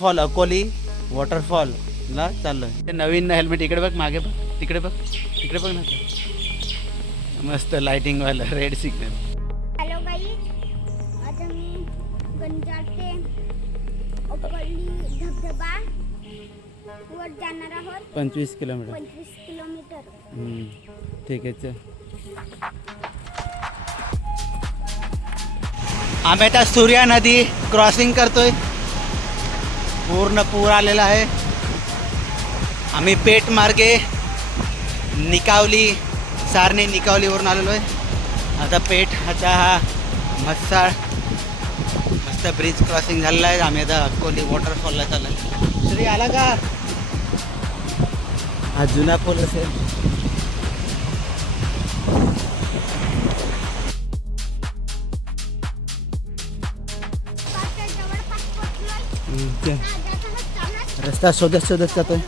Fall Akoli waterfall ला चाललोय. ते नवीन हेल्मेट इकडे बघ, मागे बघ, तिकडे बघ, तिकडे बघ ना. मस्त लाइटिंग वाला रेड सिग्नल. हॅलो गाईज, आता मी गंजाड ते अकोली धबधबा वर जाणार आहोत. 25 किलोमीटर. 25 किलोमीटर. ठीक आहे चल. आम्ही आता सूर्या नदी क्रॉसिंग करतोय. पूर्ण पूर आलेला आहे. आम्ही पेठ मार्गे निकावली, सारणी निकावलीवरून आलेलो आहे. आता पेठ आता हा म्हसाळ मस्त ब्रिज क्रॉसिंग झालेला आहे. आम्ही आता अकोली वॉटरफॉलला चाललो आहे. तरी आला का? हा जुना पूल असेल. रस्ता शोधत शोधत जातोय.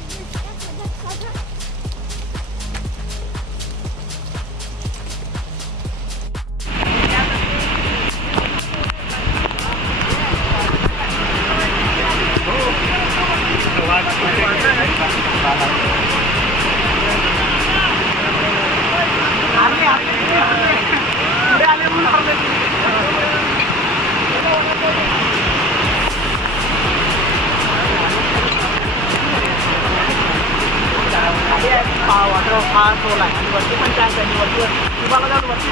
वाटर हा सोला आहे आणि वरती पण टँक आहे. वरती तुम्हाला जाऊन वरती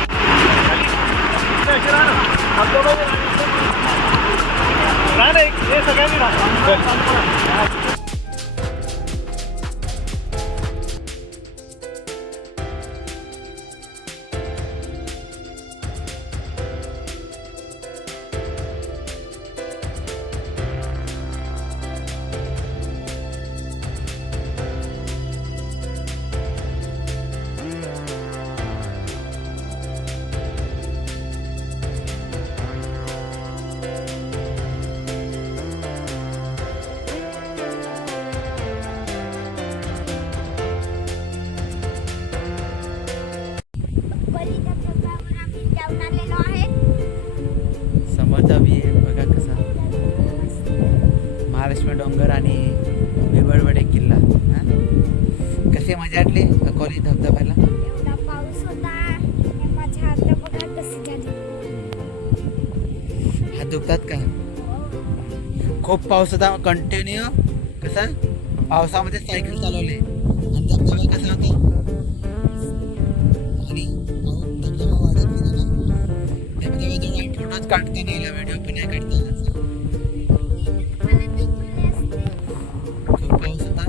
नाही हे सगळ्यांनी राहतो. समोरचा व्ही बघा कसा. महालक्ष्मी डोंगर आणि बिबळवडे किल्ला. कसे मजा वाटली अकोली धबधब्याला? एवढा पाऊस होता, माझे हात बघा कसे झाले. हात दुखतात का? खूप पाऊस होता कंटिन्यू. कसा पावसामध्ये सायकल चालवली आणि धबधबा कसा होता. आणि धबधबा वाढत गेला ना. धबधब्याजवळ फोटोच काढता नाही आला, व्हिडिओ पण नाही काढता. खूप पाऊस होता.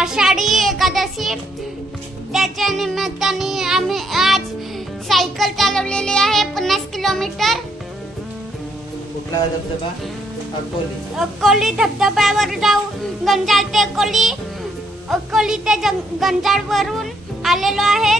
आषाढी एकादशी, त्याच्या निमित्ताने आम्ही आज सायकल चालवलेली आहे 50 किलोमीटर. कुठला धबधबा? अकोली. अकोली धबधब्यावर जाऊ. गंजाड ते अकोली, अकोली ते गंजाड वरून आलेलो आहे.